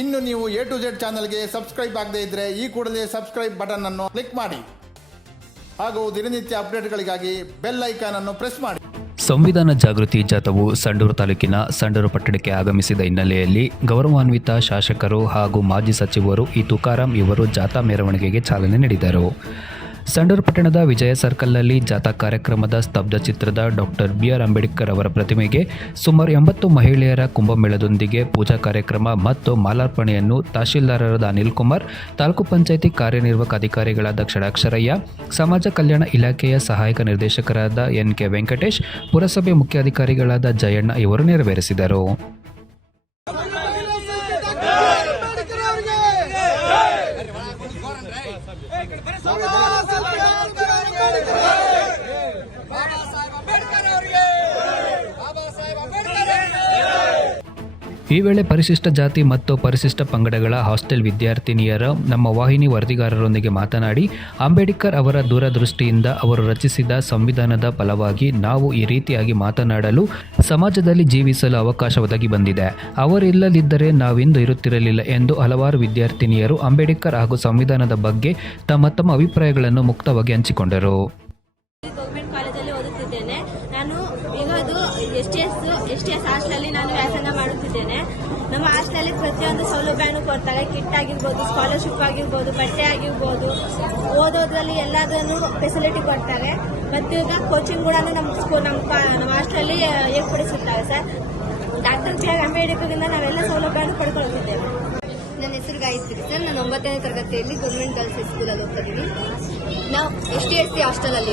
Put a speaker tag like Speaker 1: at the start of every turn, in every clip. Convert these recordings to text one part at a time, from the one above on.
Speaker 1: ಇನ್ನು ನೀವು A to Z ಚಾನಲ್ಗೆ ಸಬ್ಸ್ಕ್ರೈಬ್ ಆಗದೇ ಇದ್ದರೆ ಈ ಕೂಡಲೇ ಸಬ್ಸ್ಕ್ರೈಬ್ ಬಟನ್ ಅನ್ನು ಕ್ಲಿಕ್ ಮಾಡಿ. ಹಾಗೂ ದಿನನಿತ್ಯ ಅಪ್ಡೇಟ್ಗಳಿಗಾಗಿ ಬೆಲ್ ಐಕಾನ್ ಅನ್ನು ಪ್ರೆಸ್ ಮಾಡಿ.
Speaker 2: ಸಂವಿಧಾನ ಜಾಗೃತಿ ಜಾಥವು ಸಂಡೂರು ತಾಲೂಕಿನ ಸಂಡೂರು ಪಟ್ಟಣಕ್ಕೆ ಆಗಮಿಸಿದ ಹಿನ್ನೆಲೆಯಲ್ಲಿ ಗೌರವಾನ್ವಿತ ಶಾಸಕರು ಹಾಗೂ ಮಾಜಿ ಸಚಿವರು ಈ ತುಕಾರಾಂ ಇವರು ಜಾಥಾ ಮೆರವಣಿಗೆಗೆ ಚಾಲನೆ ನೀಡಿದರು. ಸಂಡೂರು ಪಟ್ಟಣದ ವಿಜಯ ಸರ್ಕಲ್ನಲ್ಲಿ ಜಾಥಾ ಕಾರ್ಯಕ್ರಮದ ಸ್ತಬ್ಧ ಚಿತ್ರದ ಡಾಕ್ಟರ್ ಬಿ ಆರ್ ಅಂಬೇಡ್ಕರ್ ಅವರ ಪ್ರತಿಮೆಗೆ ಸುಮಾರು ಎಂಬತ್ತು ಮಹಿಳೆಯರ ಕುಂಭಮೇಳದೊಂದಿಗೆ ಪೂಜಾ ಕಾರ್ಯಕ್ರಮ ಮತ್ತು ಮಾಲಾರ್ಪಣೆಯನ್ನು ತಹಶೀಲ್ದಾರರಾದ ಅನಿಲ್ ಕುಮಾರ್, ತಾಲೂಕು ಪಂಚಾಯಿತಿ ಕಾರ್ಯನಿರ್ವಾಹಕ ಅಧಿಕಾರಿಗಳಾದ ಕ್ಷಡಾಕ್ಷರಯ್ಯ ಸಮಾಜ ಕಲ್ಯಾಣ ಇಲಾಖೆಯ ಸಹಾಯಕ ನಿರ್ದೇಶಕರಾದ ಎನ್ ಕೆ ವೆಂಕಟೇಶ್, ಪುರಸಭೆ ಮುಖ್ಯಾಧಿಕಾರಿಗಳಾದ ಜಯಣ್ಣ ಇವರು ನೆರವೇರಿಸಿದರು. சத்தியால் ಈ ವೇಳೆ ಪರಿಶಿಷ್ಟ ಜಾತಿ ಮತ್ತು ಪರಿಶಿಷ್ಟ ಪಂಗಡಗಳ ಹಾಸ್ಟೆಲ್ ವಿದ್ಯಾರ್ಥಿನಿಯರ ನಮ್ಮ ವಾಹಿನಿ ವರದಿಗಾರರೊಂದಿಗೆ ಮಾತನಾಡಿ, ಅಂಬೇಡ್ಕರ್ ಅವರ ದೂರದೃಷ್ಟಿಯಿಂದ ಅವರು ರಚಿಸಿದ ಸಂವಿಧಾನದ ಫಲವಾಗಿ ನಾವು ಈ ರೀತಿಯಾಗಿ ಮಾತನಾಡಲು ಸಮಾಜದಲ್ಲಿ ಜೀವಿಸಲು ಅವಕಾಶ ಒದಗಿ ಬಂದಿದೆ. ಅವರಿಲ್ಲದಿದ್ದರೆ ನಾವಿಂದು ಇರುತ್ತಿರಲಿಲ್ಲ ಎಂದು ಹಲವಾರು ವಿದ್ಯಾರ್ಥಿನಿಯರು ಅಂಬೇಡ್ಕರ್ ಹಾಗೂ ಸಂವಿಧಾನದ ಬಗ್ಗೆ ತಮ್ಮ ತಮ್ಮ ಅಭಿಪ್ರಾಯಗಳನ್ನು ಮುಕ್ತವಾಗಿ ಹಂಚಿಕೊಂಡರು ಗೌರ್ಮೆಂಟ್ ಕಾಲೇಜಲ್ಲಿ ಓದುತ್ತಿದ್ದೇನೆ ನಾನು ಈಗ ಅದು S T S S T S ಹಾಸ್ಟೆಲಲ್ಲಿ ನಾನು ವ್ಯಾಸಂಗ ಮಾಡುತ್ತಿದ್ದೇನೆ ನಮ್ಮ ಹಾಸ್ಟೆಲಲ್ಲಿ ಪ್ರತಿಯೊಂದು ಸೌಲಭ್ಯನೂ ಕೊಡ್ತಾರೆ. ಕಿಟ್ ಆಗಿರ್ಬೋದು ಸ್ಕಾಲರ್ಶಿಪ್ ಆಗಿರ್ಬೋದು, ಬಟ್ಟೆ ಆಗಿರ್ಬೋದು. ಓದೋದ್ರಲ್ಲಿ ಎಲ್ಲದನ್ನು ಫೆಸಿಲಿಟಿ ಕೊಡ್ತಾರೆ. ಮತ್ತು ಈಗ ಕೋಚಿಂಗ್ ಕೂಡ ನಮ್ಮ ನಮ್ಮ ನಮ್ಮ ಹಾಸ್ಟೆಲಲ್ಲಿ ಏರ್ಪಡಿಸುತ್ತಾರೆ ಸರ್ ಡಾಕ್ಟರ್ ಬಿ ಆರ್ ಅಂಬೇಡ್ಕರ್ಗಿಂದ ನಾವೆಲ್ಲ ಸೌಲಭ್ಯವನ್ನು ಪಡ್ಕೊಳ್ತಿದ್ದೇವೆ. ನನ್ನ ಹೆಸರು ಗಾಯತ್ರಿ ಸರ್ ನಾನು ಒಂಬತ್ತನೇ ತರಗತಿಯಲ್ಲಿ ಗೌರ್ಮೆಂಟ್ ಗರ್ಲ್ಸ್ ಹೈಸ್ಕೂಲಲ್ಲಿ ಹೋಗ್ತಾ ಇದ್ದೀನಿ. ನಾವು ಎಸ್ ಟಿ ಎಸ್ ಸಿ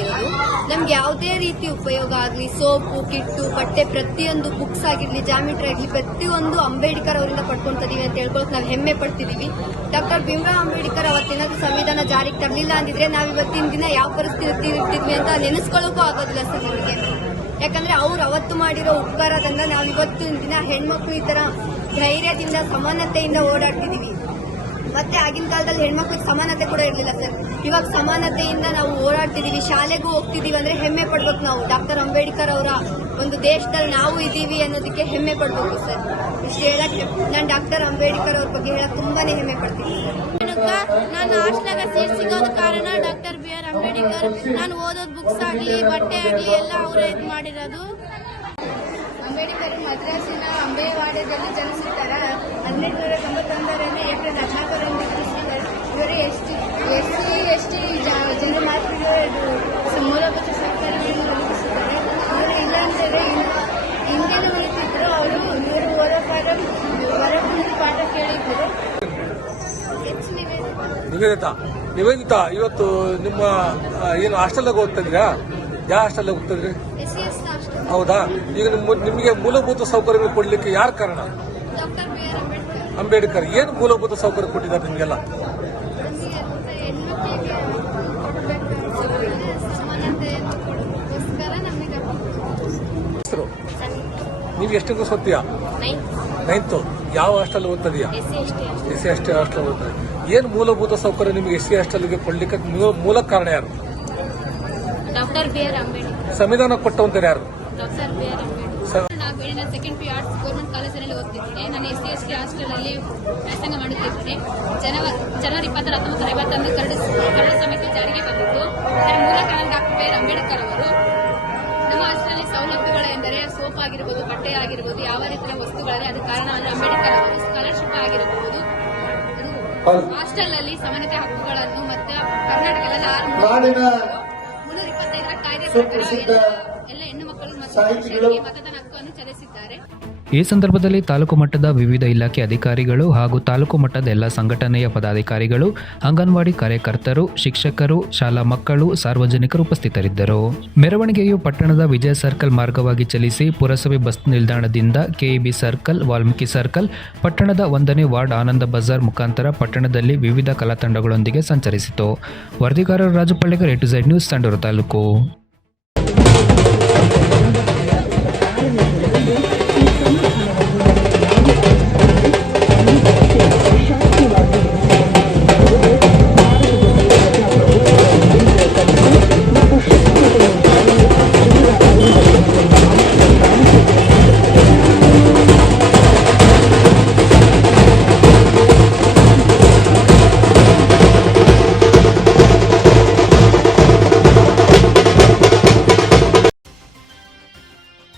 Speaker 2: ಇರೋದು. ನಮ್ಗೆ ಯಾವುದೇ ರೀತಿ ಉಪಯೋಗ ಆಗಲಿ, ಸೋಪು, ಕಿಟ್ಟು, ಬಟ್ಟೆ ಪ್ರತಿಯೊಂದು ಬುಕ್ಸ್ ಆಗಿರಲಿ, ಜಾಮಿಟ್ರಿ ಆಗಲಿ ಪ್ರತಿಯೊಂದು ಅಂಬೇಡ್ಕರ್ ಅವರಿಂದ ಪಡ್ಕೊಂತಿದೀವಿ ಅಂತ ಹೇಳ್ಕೊಳಕ್ ನಾವು ಹೆಮ್ಮೆ ಪಡ್ತಿದೀವಿ. ಡಾಕ್ಟರ್ ಭೀಮರಾವ್ ಅಂಬೇಡ್ಕರ್ ಅವತ್ತಿನಾದ್ರು ಸಂವಿಧಾನ ಜಾರಿಗೆ ತರಲಿಲ್ಲ ಅಂದಿದ್ರೆ ನಾವು ಇವತ್ತಿನ ದಿನ ಯಾವ ಪರಿಸ್ಥಿತಿ ಇರ್ತಿದ್ವಿ ಅಂತ ನೆನೆಸ್ಕೊಳ್ಳೋಕ್ಕೂ ಆಗೋದಿಲ್ಲ ಸರ್ ನಮಗೆ. ಯಾಕಂದ್ರೆ ಅವ್ರು ಅವತ್ತು ಮಾಡಿರೋ ಉಪಕಾರದಿಂದ ನಾವು ಇವತ್ತಿನ
Speaker 1: ದಿನ ಹೆಣ್ಮಕ್ಳು ಈ ತರ ಧೈರ್ಯದಿಂದ, ಸಮಾನತೆಯಿಂದ ಓಡಾಡ್ತಿದೀವಿ. ಮತ್ತೆ ಆಗಿನ ಕಾಲದಲ್ಲಿ ಹೆಣ್ಮಕ್ಳಿಗೆ ಸಮಾನತೆ ಕೂಡ ಇರಲಿಲ್ಲ ಸರ್. ಇವಾಗ ಸಮಾನತೆಯಿಂದ ನಾವು ಓಡಾಡ್ತಿದೀವಿ, ಶಾಲೆಗೂ ಹೋಗ್ತಿದೀವಿ ಅಂದ್ರೆ ಹೆಮ್ಮೆ ಪಡ್ಬೇಕು ನಾವು. ಡಾಕ್ಟರ್ ಅಂಬೇಡ್ಕರ್ ಅವರ ಒಂದು ದೇಶದಲ್ಲಿ ನಾವು ಇದ್ದೀವಿ ಅನ್ನೋದಕ್ಕೆ ಹೆಮ್ಮೆ ಪಡ್ಬೇಕು ಸರ್. ಇಷ್ಟು ಹೇಳಕ್ಕೆ ನಾನು ಡಾಕ್ಟರ್ ಅಂಬೇಡ್ಕರ್ ಅವ್ರ ಬಗ್ಗೆ ಹೇಳಕ್ ತುಂಬಾನೇ ಹೆಮ್ಮೆ ಪಡ್ತೀನಿ ನಾನು ಹಾಸ್ಟೆಲಾಗ ಸೀಟ್ ಸಿಗೋದ ಕಾರಣ ಡಾಕ್ಟರ್ ಬಿ ಆರ್ ಅಂಬೇಡ್ಕರ್. ನಾನು ಓದೋದು ಬುಕ್ಸ್ ಆಗಲಿ, ಬಟ್ಟೆ ಆಗಲಿ, ಎಲ್ಲ ಅವರೇ ಇದು ಮಾಡಿರೋದು. ಅಂಬೇಡ್ಕರ್ ಮದ್ರಾಸಿನ ಅಂಬೇವಾಡದಲ್ಲಿ ಜನಿಸಿದ್ದಾರೆ ಹದಿನೆಂಟು ನೂರ ತೊಂಬತ್ತೊಂದರಲ್ಲಿ ಏಪ್ರಿಲ್ ಹದಿನಾಲ್ಕರಂದು ಜನಿಸಿದ್ದಾರೆ ಇವರು S T, S C, S T ಜನಮಾರ್ಗಗಳು ಮೂಲಭೂತ ಸರ್ಕಾರಗಳನ್ನು ಒದಗಿಸಿದ್ದಾರೆ. ಇವರು ಇಲ್ಲ ಅಂದರೆ ಹಿಂದಿನ ಉಳಿತಿದ್ರು ಅವರು ಇವರು ಹೊರಪಾಠ ಹೊರಕೊಂಡು ಪಾಠ ಕೇಳಿದ್ದರು ನಿವೇದಿತ. ನಿವೇದಿತ. ಇವತ್ತು ನಿಮ್ಮ ಏನು ಹಾಸ್ಟೆಲ್ದಾಗ ಓದ್ತಾ ಇದ್ರಾ ಯಾವ ಹಾಸ್ಟೆಲ್ದಾಗ ಓದ್ತಾ ಇದ್ರಿ ಹೌದಾ? ಈಗ ನಿಮ್ಮ ನಿಮಗೆ ಮೂಲಭೂತ ಸೌಕರ್ಯಗಳು ಕೊಡಲಿಕ್ಕೆ ಯಾರು ಕಾರಣ? ಅಂಬೇಡ್ಕರ್. ಏನು ಮೂಲಭೂತ ಸೌಕರ್ಯ ಕೊಟ್ಟಿದ್ದಾರೆ ನಿಮಗೆಲ್ಲ? ನೀವು ಎಷ್ಟು ದಿವಸ ಓದ್ತೀಯಾ ನೈನ್ತ್ ಯಾವ ಹಾಸ್ಟೆಲ್ ಓದ್ತದೀಯಾ? ಎಸ್ ಸಿ ಅಷ್ಟೇ ಹಾಸ್ಟೆಲ್ ಓದ್ತದೆ ಏನು ಮೂಲಭೂತ ಸೌಕರ್ಯ ನಿಮಗೆ ಎಸ್ ಸಿ ಹಾಸ್ಟೆಲ್ಗೆ ಕೊಡ್ಲಿಕ್ಕೆ ಮೂಲ- ಮೂಲ ಕಾರಣ ಯಾರು?
Speaker 3: Doctor B R Ambedkar.
Speaker 1: ಸಂವಿಧಾನ ಕೊಟ್ಟವಂತಾರೆ ಯಾರು?
Speaker 3: Doctor B R Ambedkar. ಸ- ನಾವು ಸೆಕೆಂಡ್ ಪಿ ಆರ್ಟ್ಸ್ ಗೌರ್ಮೆಂಟ್ ಕಾಲೇಜಿನಲ್ಲಿ ಓದ್ತಿದ್ದೆ ನಾನು ಎಸ್ ಸಿ ಎಸ್ ಟಿ ಹಾಸ್ಟೆಲಲ್ಲಿ ವ್ಯಾಸಂಗ ಮಾಡುತ್ತಿದ್ದೇನೆ ಜನವರಿ ಜನವರಿ ಇಪ್ಪತ್ತರ ಹತ್ತೊಂಬತ್ತು ಐವತ್ತೊಂದು ಕರಡು ಕರಡು ಸಮಿತಿ ಜಾರಿಗೆ ಬಂದಿತ್ತು ಅದರ ಮೂಲ ಕಾರಣ ಡಾಕ್ಟರ್ ಅಂಬೇಡ್ಕರ್ ಅವರು ನಮ್ಮ ಹಾಸ್ಟೆಲ್ನಲ್ಲಿ ಅಲ್ಲಿ ಎಂದರೆ ಸೋಪ್ ಆಗಿರ್ಬೋದು ಬಟ್ಟೆ ಆಗಿರ್ಬೋದು ಯಾವ ರೀತಿಯ ವಸ್ತುಗಳಲ್ಲಿ ಅದು ಕಾರಣ ಅಂದರೆ ಅಂಬೇಡ್ಕರ್ ಅವರು ಸ್ಕಾಲರ್ಶಿಪ್ ಆಗಿರಬಹುದು ಹಾಸ್ಟೆಲ್ನಲ್ಲಿ ಸಮಾನತೆ ಹಕ್ಕುಗಳನ್ನು ಮತ್ತು ಕರ್ನಾಟಕದಲ್ಲಿ ಆರು
Speaker 2: ಈ ಸಂದರ್ಭದಲ್ಲಿ ತಾಲೂಕು ಮಟ್ಟದ ವಿವಿಧ ಇಲಾಖೆ ಅಧಿಕಾರಿಗಳು ಹಾಗೂ ತಾಲೂಕು ಮಟ್ಟದ ಎಲ್ಲ ಸಂಘಟನೆಯ ಪದಾಧಿಕಾರಿಗಳು ಅಂಗನವಾಡಿ ಕಾರ್ಯಕರ್ತರು ಶಿಕ್ಷಕರು ಶಾಲಾ ಮಕ್ಕಳು ಸಾರ್ವಜನಿಕರು ಉಪಸ್ಥಿತರಿದ್ದರು. ಮೆರವಣಿಗೆಯು ಪಟ್ಟಣದ ವಿಜಯ ಸರ್ಕಲ್ ಮಾರ್ಗವಾಗಿ ಚಲಿಸಿ ಪುರಸಭೆ ಬಸ್ ನಿಲ್ದಾಣದಿಂದ ಕೆಇಬಿ ಸರ್ಕಲ್ ವಾಲ್ಮೀಕಿ ಸರ್ಕಲ್ ಪಟ್ಟಣದ ಒಂದನೇ ವಾರ್ಡ್ ಆನಂದ ಬಜಾರ್ ಮುಖಾಂತರ ಪಟ್ಟಣದಲ್ಲಿ ವಿವಿಧ ಕಲಾತಂಡಗಳೊಂದಿಗೆ ಸಂಚರಿಸಿತು. ವರದಿಗಾರರು Raju Pallegar A to Z news Sandur taluk.